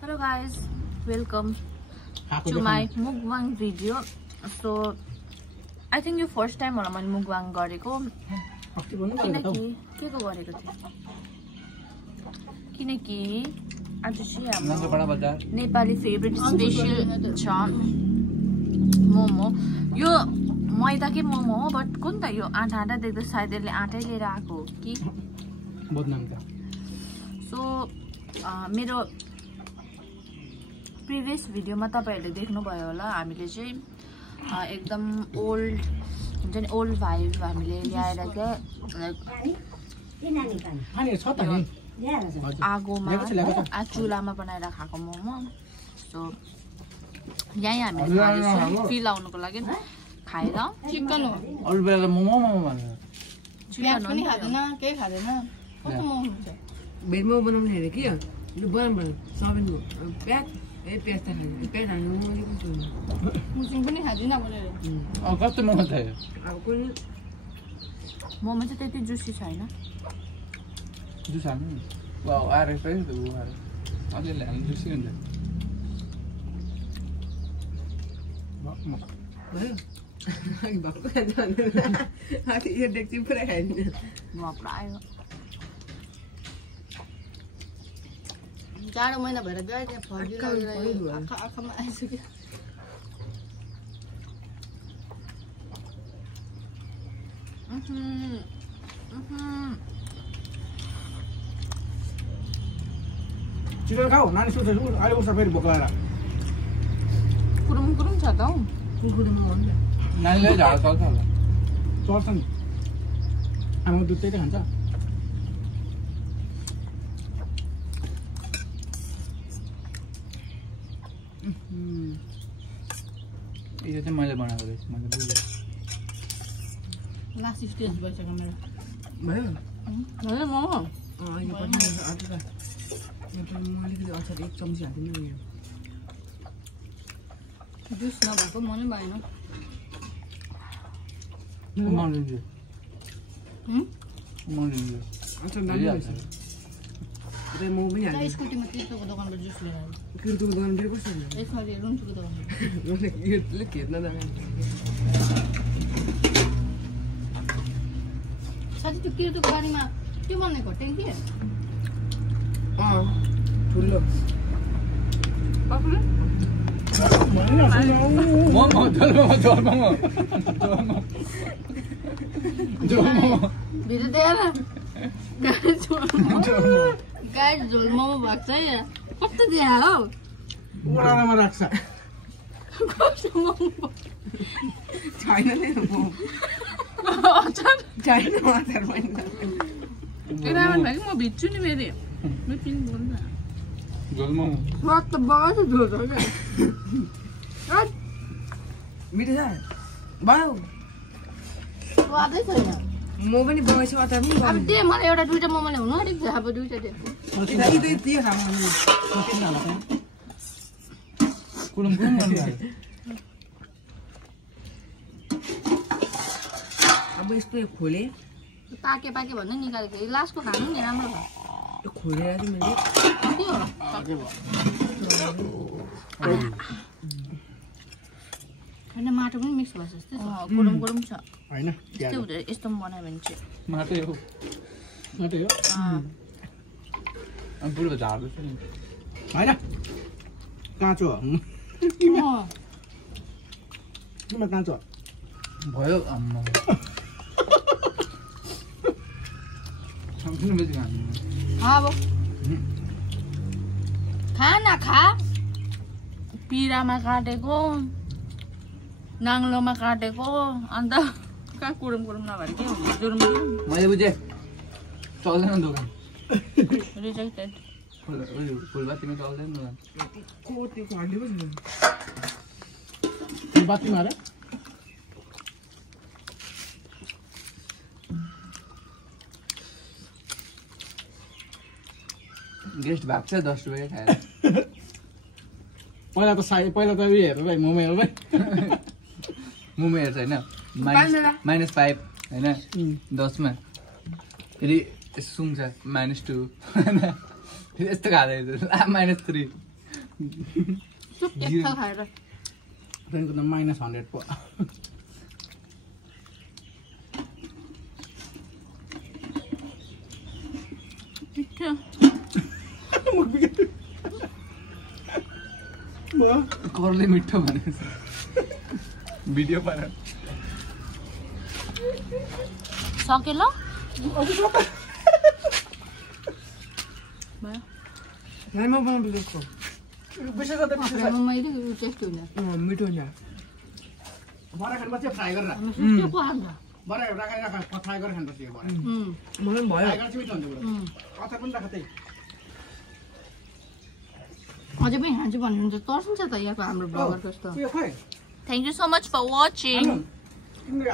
Hello guys, welcome to my mukbang video. So I think you first time होला मैले mukbang गरेको किनकि आज चाहिँ हाम्रो नेपाली फेभरेट स्पेशल छ मोमो यो मैदाकै मोमो हो बट कुन त यो आटा आटा देख्दा सायद यसले आटै लिएर आएको हो कि सो मेरो प्रिभियस भिडियोमा तपाईहरुले देख्नुभयो होला हामीले चाहिँ एकदम ओल्ड हुन्छ नि ओल्ड भाइब हामीले ल्याएर चाहिँ आगोमा चुलामा बनाएर खाएको मोमो सो यही हामीले फिल आउनुको लागि खाएर चिकन हो अरु बेला मोमो भन्छ चिकन पनि खादैन केही खादैन कस्तो मोमो हुन्छ भेज मोमो बनाउनु हेरे के लु बनाउनु सबिन प्याज प्याज त खानु प्याज हाल्नु मोमो पनि मुसिङ पनि खादिन भनेर कस्तो मोमो थियो अब कुन मोमो चाहिँ त्यति जुसी छैन जुस हाल्नु वाउ आरे फ्रेस त उ आरे अलिअलि हाल्नु जुसी हुन्छ भएको खानु यो डेक्ची पुरा खाइदिनु पुरा आयो जाडो महिना भएर गयो त्यहाँ फर्किएर आँखामा आइसक्यो चिकन खाऊ नानी सुत्छ अहिले उठ्छ फेरि भोक लागेर कुरुम कुरुम छ त हौ कुकुरमा हो नि नानीले झाडा चल्छ होला चल्छ नि आमाको दुध त्यही त खान्छ यो चाहिँ मैले बनाएको रहेछ मैले बुझेँ लास्ट स्टेज भइसक्यो मेरो भयो होइन मोमो यो पनि अझ यो पनि म अलिकति अचार एक चम्ची हाल्दिनु यो जुस नभएको मनै भएन मन लिन्छु अचार दामी रहेछ त्यही म पनि हाल्छु स्कुटीमा तिर्तोको दोकानबाट जुस लिएर आयो किर्तुको दोकानतिर कस्तो हुन्छ यसरी रुन्चुको दोकानमा यो हेर्न जाने साथी त्यो किर्तुको बारीमा त्यो बनेको ट्याङ्की ठुलो मोमो भिडियो देखेर गाई झोल मोमो भएको छ है कस्तो दिए हौ ओडामा राख्छ कस्तो मोमो छैन नि अचार छैन अचार पनि रामन भाइ म भिज्छु नि फेरि म पिन बोल्न झोल मोमो रक्त बगाउँछ झोल छ क्या मिठो छ भयो स्वादै छैन म पनि बगाइछु अचार पनि अब दे मलाई एउटा दुईटा मोमो ल्याउनु अलिक अब दुईटा दे त्यो खानु कुरुम कुरुम अब यस्तो खोले पाके पाके भन्दा निकालेको लास्टको खानु नि राम्रो भयो यो खोलेर चाहिँ मैले होइन माटो पनि मिक्स भएछ जस्तै छ कुरुम कुरुम छ होइन यस्तै हुँदैन यस्तो बनायो भने चाहिँ माटै हो माटै हो अनि बुढो झार्दैछ नि होइन काँचो किमा काँचो भयो आम्मा सम्झिनु बेसी खानु अब खा न खा पिरामा काटेको नाङ्लोमा काटेको अन्त कहाँ कुरुम कुरुम नभएर के हुन्छ जुरुम मैले बुझेँ चल्दैन दोकान रिजेक्टेड फुलबातीमा चल्दैन दोकान त्यो हालिदिएको छ बाती मारे गेस्ट भएको छ 10 रुपियाँ खाएर पहिला त उयो हेरेर भाइ मोमो हेरेर मोमो हेर्छ होइन -5 होइन 10 मा फेरि सुन्छ -2 होइन फेरि यस्तो खाँदै -3 चुप एक थाल खाएर ट्रेनको त -100 पो मिठो मुख बिग्यो म कलले मिठो भनेको छ भिडियो पाएर सक्यो ल भयो लाइमा बनाउँछु त्यसको विशेष त विशेष मैले टेस्ट हुँदैन मिठो हुन्छ बरा खानुपर्छ फ्राई गरेर त्यो को हाल्छ बरा राखेर फ्राई गरेर खानुपर्छ यो बरा मलाई पनि भयो फ्राई गरेर चाहिँ मिठो हुन्छ बरा अचार पनि राख त्यही अझै पनि खान्छु भन्नुहुन्छ तर्सिन्छ त यहाँको हाम्रो ब्लगर कस्तो यो खोइ thank you so much for watching तिम्रो